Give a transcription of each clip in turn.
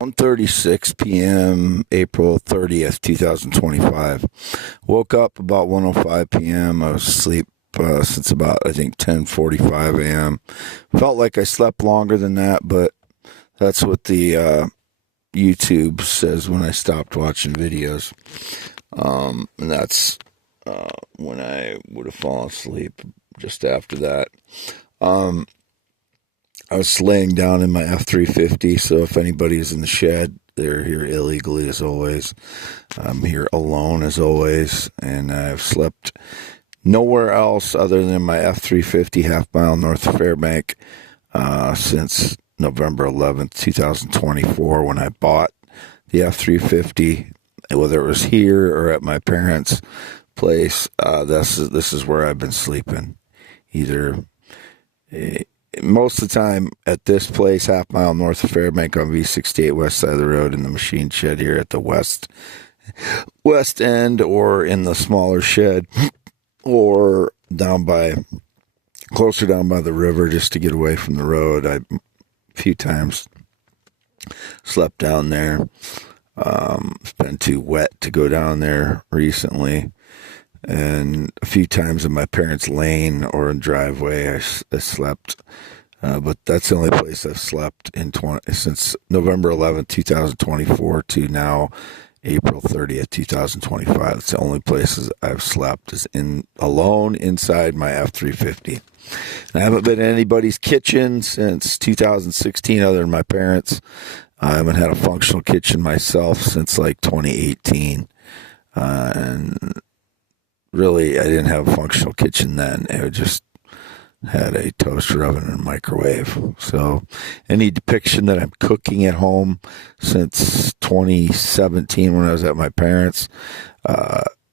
1:36 p.m., April 30th, 2025. Woke up about 1:05 p.m. I was asleep since about, I think, 10:45 a.m. Felt like I slept longer than that, but that's what the YouTube says when I stopped watching videos. And that's when I would have fallen asleep just after that. I was laying down in my F-350, so if anybody's in the shed, they're here illegally as always. I'm here alone as always, and I've slept nowhere else other than my F-350 half mile north of Fairbank since November 11th, 2024, when I bought the F-350, whether it was here or at my parents' place. This is where I've been sleeping. Either most of the time at this place, half mile north of Fairbank on V68 west side of the road, in the machine shed here at the west end, or in the smaller shed, or closer down by the river just to get away from the road. I a few times slept down there. It's been too wet to go down there recently. And a few times in my parents' lane or in driveway, I slept. But that's the only place I've slept since November 11th, 2024 to now, April 30th, 2025. It's the only places I've slept is alone inside my F-350. And I haven't been in anybody's kitchen since 2016 other than my parents. I haven't had a functional kitchen myself since like 2018. And really, I didn't have a functional kitchen then. It just had a toaster oven and a microwave. So any depiction that I'm cooking at home since 2017 when I was at my parents',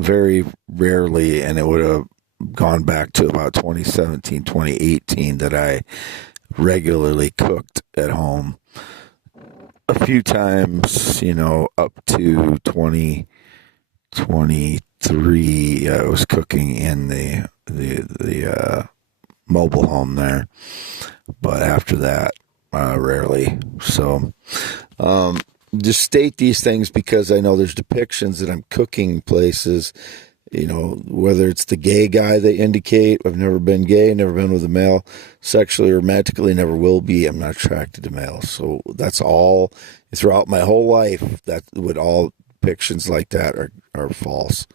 very rarely, and it would have gone back to about 2017, 2018 that I regularly cooked at home. A few times, up to 2023, I was cooking in the mobile home there, but after that, rarely. So, just state these things because I know there's depictions that I'm cooking places, whether it's the gay guy they indicate. I've never been gay, never been with a male, sexually or romantically, never will be. I'm not attracted to males. So that's all throughout my whole life. That would all depictions like that are false.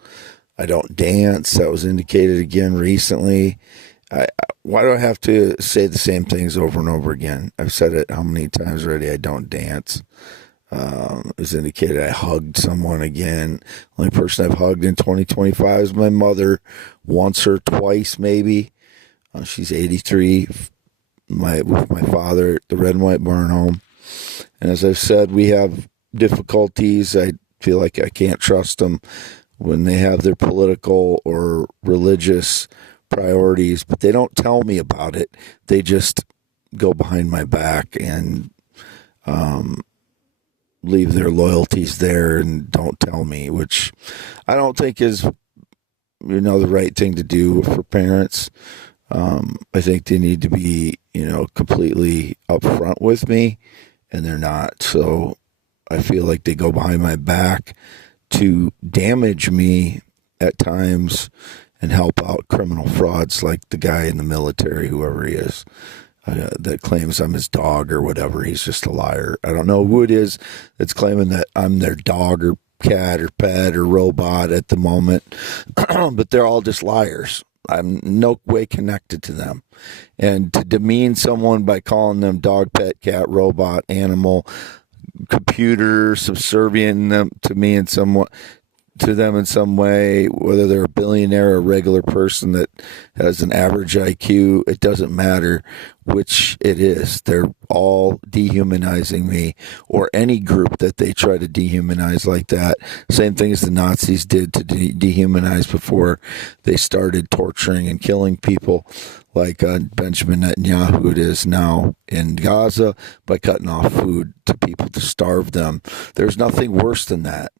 I don't dance. That was indicated again recently. Why do I have to say the same things over and over again? I've said it how many times already? I don't dance. It was indicated I hugged someone again. Only person I've hugged in 2025 is my mother, once or twice maybe. She's 83. With my father at the Red and White Barn home. And as I've said, we have difficulties. I feel like I can't trust them when they have their political or religious priorities, but they don't tell me about it. They just go behind my back and leave their loyalties there and don't tell me, which I don't think is, the right thing to do for parents. I think they need to be, completely upfront with me, and they're not. So I feel like they go behind my back to damage me at times and help out criminal frauds like the guy in the military, whoever he is, that claims I'm his dog or whatever. He's just a liar. I don't know who it is that's claiming that I'm their dog or cat or pet or robot at the moment, but they're all just liars. I'm no way connected to them. And to demean someone by calling them dog, pet, cat, robot, animal, computer, subservient them to me in some to them in some way, whether they're a billionaire or a regular person that has an average IQ, it doesn't matter which it is. They're all dehumanizing me, or any group that they try to dehumanize like that. Same thing as the Nazis did to dehumanize before they started torturing and killing people, like Benjamin Netanyahu it is now in Gaza, by cutting off food to people to starve them. There's nothing worse than that.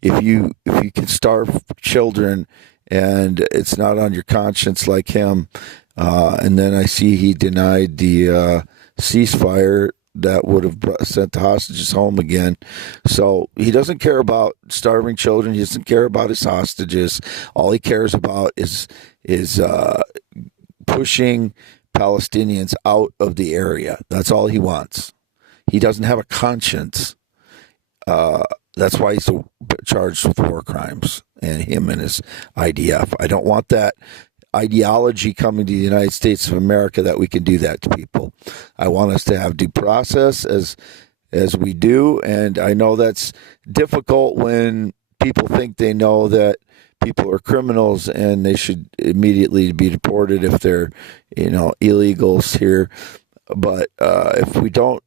If you can starve children and it's not on your conscience like him, and then I see he denied the ceasefire that would have sent the hostages home again. So he doesn't care about starving children. He doesn't care about his hostages. All he cares about is pushing Palestinians out of the area. That's all he wants. He doesn't have a conscience. That's why he's charged with war crimes, and him and his IDF. I don't want that ideology coming to the United States of America that we can do that to people. I want us to have due process as we do, and I know that's difficult when people think they know that people are criminals and they should immediately be deported if they're, illegals here. But if we don't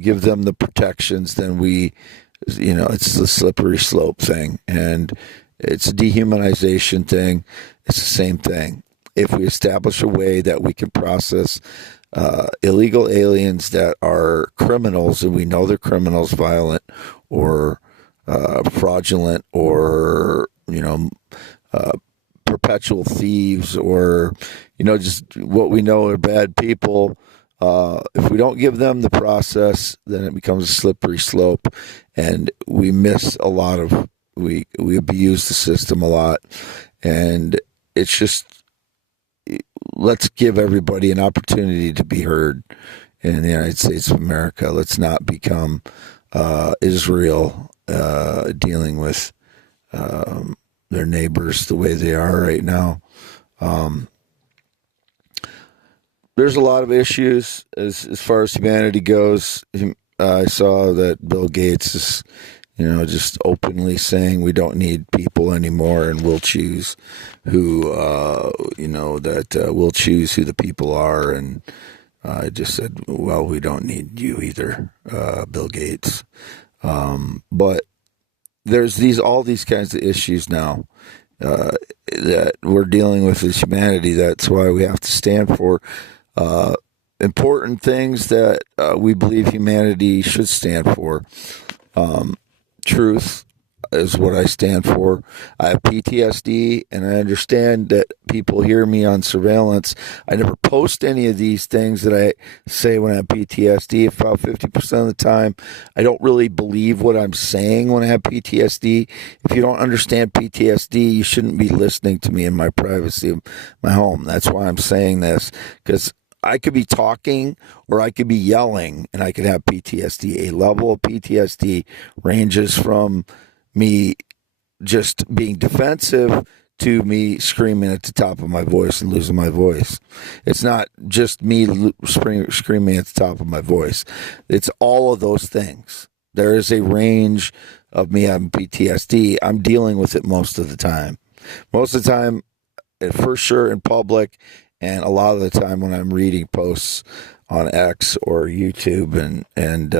give them the protections, then it's the slippery slope thing, and it's a dehumanization thing. It's the same thing. If we establish a way that we can process illegal aliens that are criminals, and we know they're criminals, violent or fraudulent, or perpetual thieves, or just what we know are bad people. If we don't give them the process, then it becomes a slippery slope, and we miss a lot of. We abuse the system a lot, and it's just, let's give everybody an opportunity to be heard in the United States of America. Let's not become Israel dealing with their neighbors the way they are right now. There's a lot of issues as far as humanity goes. I saw that Bill Gates is, just openly saying we don't need people anymore, and we'll choose who, we'll choose who the people are. And I just said, well, we don't need you either, Bill Gates. But there's all these kinds of issues now that we're dealing with as humanity. That's why we have to stand for important things that we believe humanity should stand for. Truth is what I stand for. I have PTSD, and I understand that people hear me on surveillance. I never post any of these things that I say when I have PTSD. About 50% of the time, I don't really believe what I'm saying when I have PTSD. If you don't understand PTSD, you shouldn't be listening to me in my privacy of my home. That's why I'm saying this, because I could be talking or I could be yelling and I could have PTSD. A level of PTSD ranges from me just being defensive to me screaming at the top of my voice and losing my voice. It's not just me screaming at the top of my voice. It's all of those things. There is a range of me having PTSD. I'm dealing with it most of the time. Most of the time, for sure in public, and a lot of the time when I'm reading posts on X or YouTube and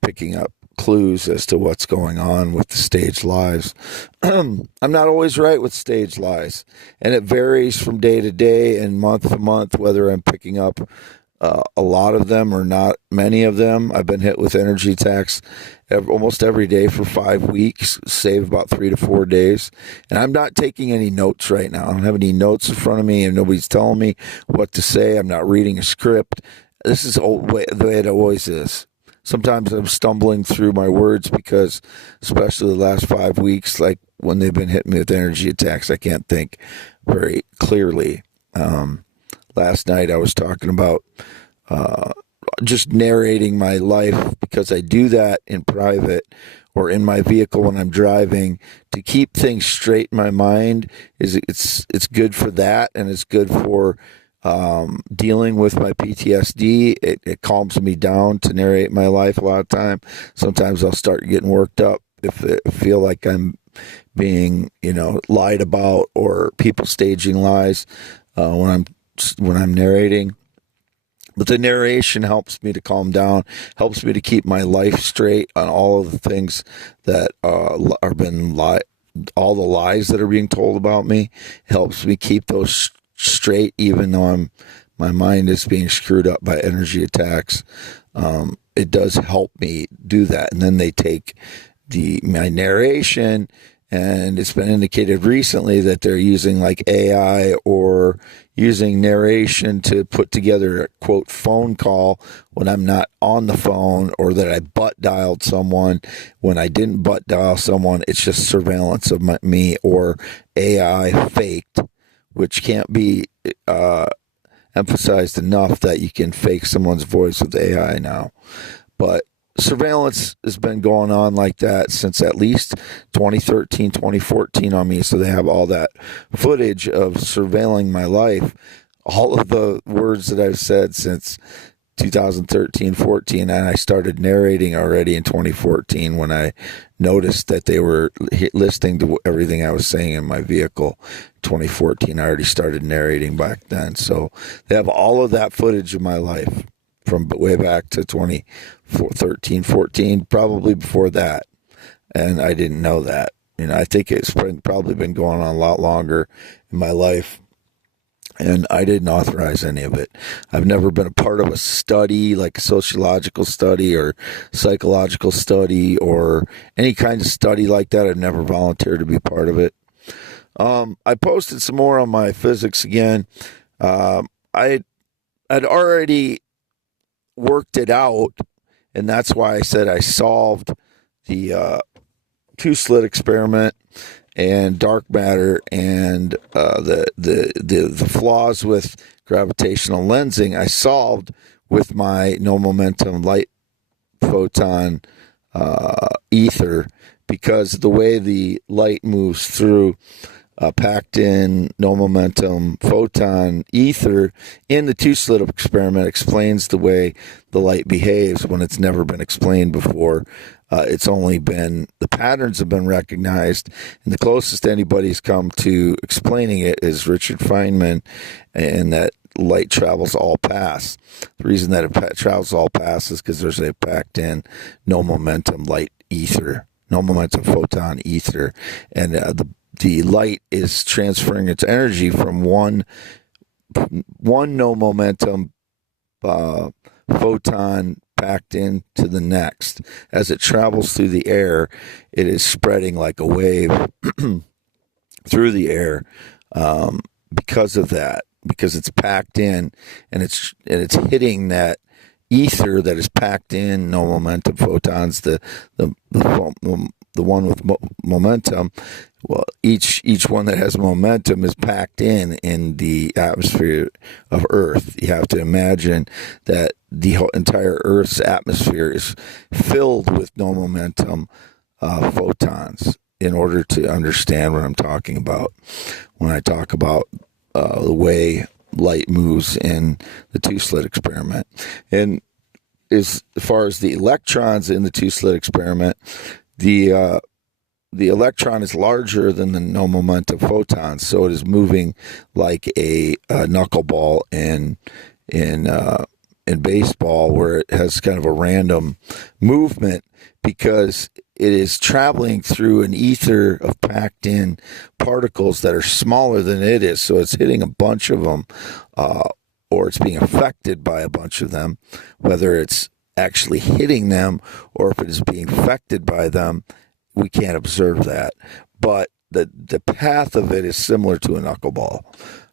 picking up clues as to what's going on with the staged lies. I'm not always right with staged lies, and it varies from day to day and month to month whether I'm picking up a lot of them or not many of them. I've been hit with energy attacks almost every day for 5 weeks, save about 3 to 4 days. And I'm not taking any notes right now. I don't have any notes in front of me, and nobody's telling me what to say. I'm not reading a script. This is the way it always is. Sometimes I'm stumbling through my words because, especially the last 5 weeks, like when they've been hitting me with energy attacks, I can't think very clearly. Last night I was talking about just narrating my life, because I do that in private or in my vehicle when I'm driving to keep things straight in my mind. It's good for that, and it's good for dealing with my PTSD. It calms me down to narrate my life a lot of time. Sometimes I'll start getting worked up if I feel like I'm being, lied about, or people staging lies when I'm narrating. But the narration helps me to calm down, helps me to keep my life straight on all of the things that are all the lies that are being told about me. Helps me keep those straight, even though my mind is being screwed up by energy attacks. It does help me do that. And then they take my narration And it's been indicated recently that they're using like AI or using narration to put together a quote phone call when I'm not on the phone, or that I butt dialed someone when I didn't butt dial someone. It's just surveillance of me, or AI faked, which can't be emphasized enough that you can fake someone's voice with AI now. But surveillance has been going on like that since at least 2013, 2014 on me. So they have all that footage of surveilling my life, all of the words that I've said since 2013, 14. And I started narrating already in 2014 when I noticed that they were listening to everything I was saying in my vehicle. 2014, I already started narrating back then. So they have all of that footage of my life from way back to 2013, 14, probably before that. And I didn't know that. I think it's probably been going on a lot longer in my life. And I didn't authorize any of it. I've never been a part of a study, like a sociological study or psychological study or any kind of study like that. I've never volunteered to be part of it. I posted some more on my physics again. I'd already worked it out, and that's why I said I solved the two-slit experiment and dark matter and the flaws with gravitational lensing. I solved with my no momentum light photon ether, because the way the light moves through packed in no momentum photon ether in the two-slit experiment explains the way the light behaves when it's never been explained before. It's only been, the patterns have been recognized, and the closest anybody's come to explaining it is Richard Feynman, and that light travels all paths. The reason that it travels all paths is because there's a packed in no momentum light ether, no momentum photon ether, and the light is transferring its energy from one no momentum photon packed in to the next. As it travels through the air, it is spreading like a wave through the air because of that, because it's packed in, and it's hitting that ether that is packed in no momentum photons, the one with momentum. Well, each one that has momentum is packed in the atmosphere of Earth. You have to imagine that the whole entire Earth's atmosphere is filled with no momentum photons, in order to understand what I'm talking about when I talk about the way light moves in the two-slit experiment. And as far as the electrons in the two-slit experiment, the electron is larger than the no momentum photons, so it is moving like a knuckleball in baseball, where it has kind of a random movement, because it is traveling through an ether of packed in particles that are smaller than it is. So it's hitting a bunch of them, or it's being affected by a bunch of them, whether it's actually hitting them or if it is being affected by them. We can't observe that, but the path of it is similar to a knuckleball,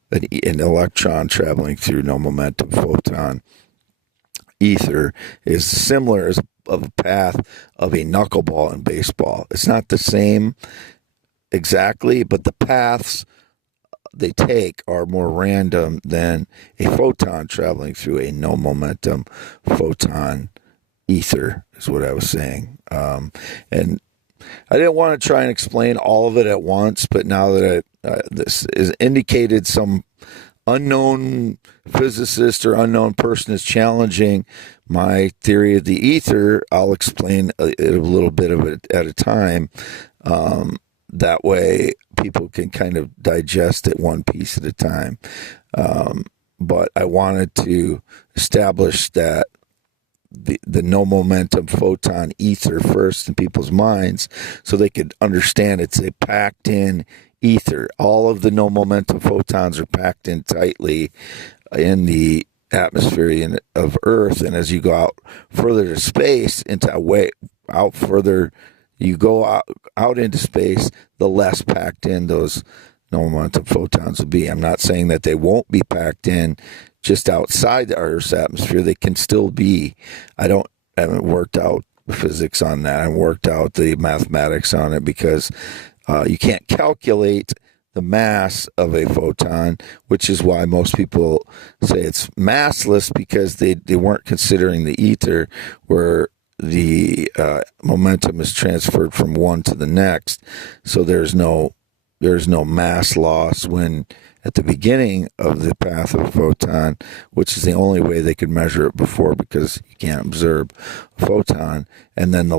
an electron traveling through no momentum photon ether is similar as of a path of a knuckleball in baseball. It's not the same exactly, but the paths they take are more random than a photon traveling through a no momentum photon ether, is what I was saying. And I didn't want to try and explain all of it at once, but now that this is indicated, some unknown physicist or unknown person is challenging my theory of the ether, I'll explain a little bit of it at a time. That way people can kind of digest it one piece at a time. But I wanted to establish that the no momentum photon ether first in people's minds, so they could understand it's a packed in ether. All of the no momentum photons are packed in tightly in the atmosphere of Earth, and as you go out further to space, out further, you go out into space, the less packed in those no momentum photons will be. I'm not saying that they won't be packed in just outside the Earth's atmosphere. They can still be. I haven't worked out physics on that. I haven't worked out the mathematics on it because you can't calculate the mass of a photon, which is why most people say it's massless, because they weren't considering the ether, where the momentum is transferred from one to the next. So there's no mass loss when at the beginning of the path of a photon, which is the only way they could measure it before, because you can't observe a photon, and then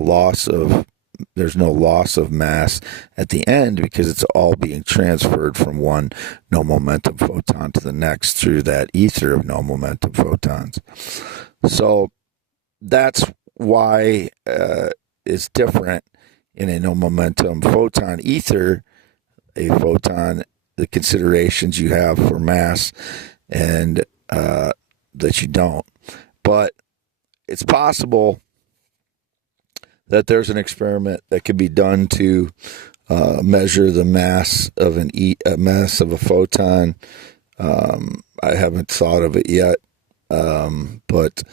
there's no loss of mass at the end, because it's all being transferred from one no momentum photon to the next through that ether of no momentum photons. So that's why it's different in a no momentum photon ether. A photon, the considerations you have for mass and that you don't. But it's possible that there's an experiment that could be done to measure the mass of a photon. I haven't thought of it yet, but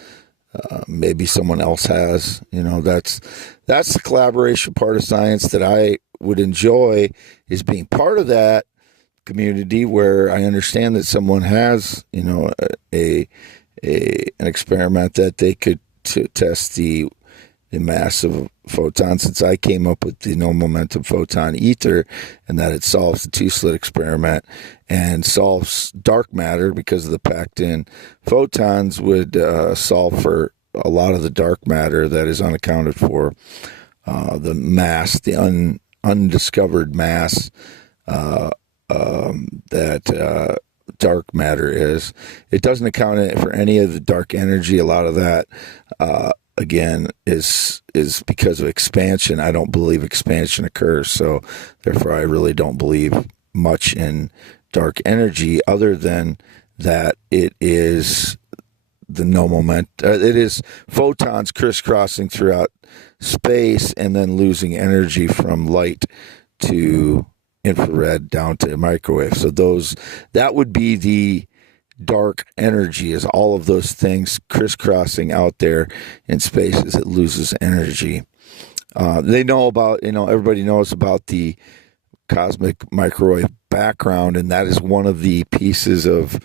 maybe someone else has. That's the collaboration part of science that I would enjoy, is being part of that community where I understand that someone has, an experiment that they could test the mass of photon, since I came up with the no momentum photon ether, and that it solves the two-slit experiment and solves dark matter, because of the packed in photons would solve for a lot of the dark matter that is unaccounted for, the mass, the undiscovered mass that dark matter is. It doesn't account for any of the dark energy. A lot of that again is because of expansion. I don't believe expansion occurs, so therefore I really don't believe much in dark energy, other than that it is the no moment. It is photons crisscrossing throughout space and then losing energy from light to infrared down to microwave. So that would be the dark energy, is all of those things crisscrossing out there in space as it loses energy. They know about, everybody knows about the cosmic microwave background, and that is one of the pieces of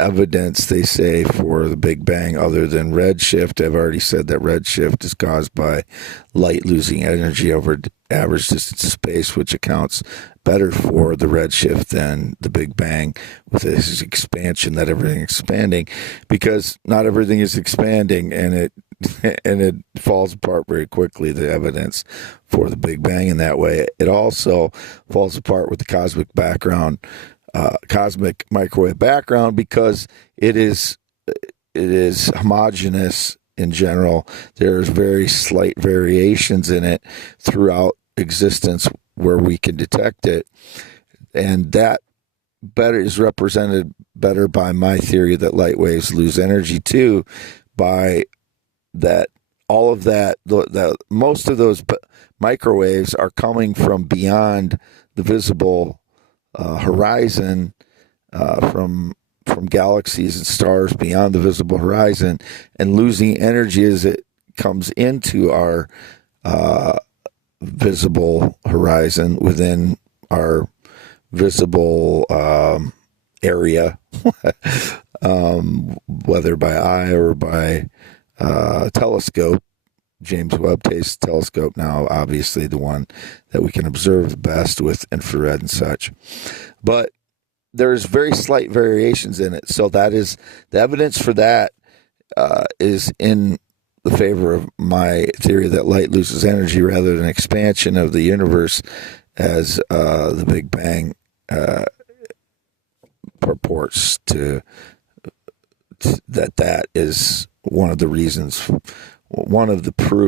evidence, they say, for the Big Bang, other than redshift. I've already said that redshift is caused by light losing energy over average distance of space, which accounts better for the redshift than the Big Bang, with this expansion, that everything expanding, because not everything is expanding, and it falls apart very quickly, the evidence for the Big Bang in that way. It also falls apart with the cosmic microwave background, because it is homogeneous in general. There's very slight variations in it throughout existence where we can detect it, and that is represented better by my theory that light waves lose energy too, by that all of that most of those microwaves are coming from beyond the visible horizon, from galaxies and stars beyond the visible horizon, and losing energy as it comes into our visible horizon within our visible area, whether by eye or by telescope. James Webb telescope now, obviously the one that we can observe the best with infrared and such. But there's very slight variations in it. So that is the evidence for that is in the favor of my theory that light loses energy rather than expansion of the universe, as the Big Bang purports to that is one of the reasons, one of the proofs